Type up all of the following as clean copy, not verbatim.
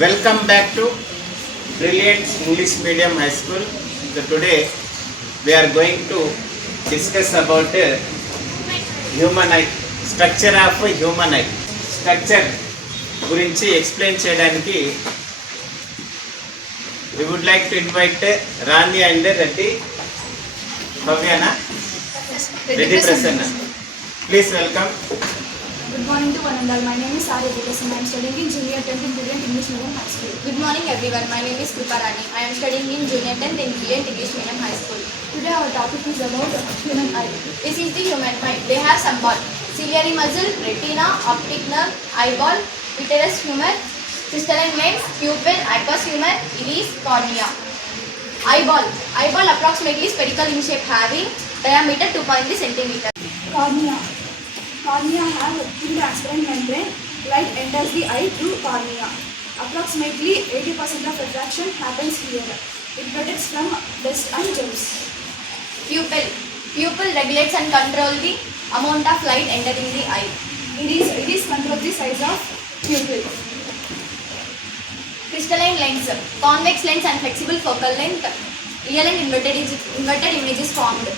Welcome back to Brilliant English Medium High School. So today we are going to discuss about human eye, structure of human eye. Structure గురించి explain చేయడానికి we would like to invite Rani and Reddy. Bhavyana? Reddy Prasanna. Please welcome. Good morning to one and all. My name is Sarya Dikasan. I am studying in Junior 10th in Brilliant English Medium High School. Good morning everyone. My name is Kripa Rani. I am studying in Junior 10th in Brilliant English Medium High School. Today our topic is about human eye. This is the human mind. They have some ball. Ciliary muscle, retina, optic nerve, eyeball, vitreous humor, crystalline lens, pupil, aqueous humor, iris, cornea. Eyeball. Eyeball approximately spherical in shape having diameter 2.3 cm. Cornea. Cornea have a thin transparent membrane. Light enters the eye through cornea. Approximately 80% of refraction happens here. It protects from dust and germs. Pupil. Pupil regulates and controls the amount of light entering the eye. Iris controls the size of pupil. Crystalline lens. Convex lens and flexible focal length. Real and inverted image is formed.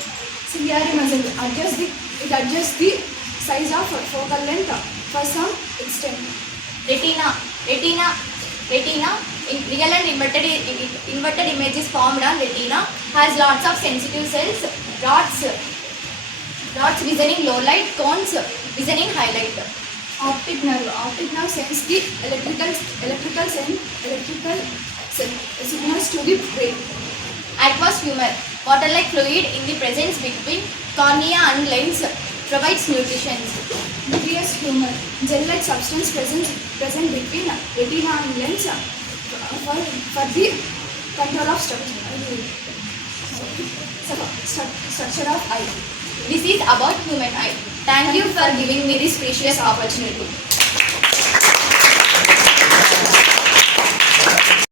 Ciliary muscle adjusts the size of focal length for some extent. Retina. In real and inverted image is formed on retina. Has lots of sensitive cells. Rods visioning low light. Cones visioning highlight. Optic nerve. Optic nerve sends the electrical signals to the brain. Aqueous humor. Water-like fluid in the presence between cornea and lens provides nutrition. Vitreous humor. Gel-like substance present between retina and lens for the control of structure of eye. This is about human eye. Thank you for giving me this precious opportunity.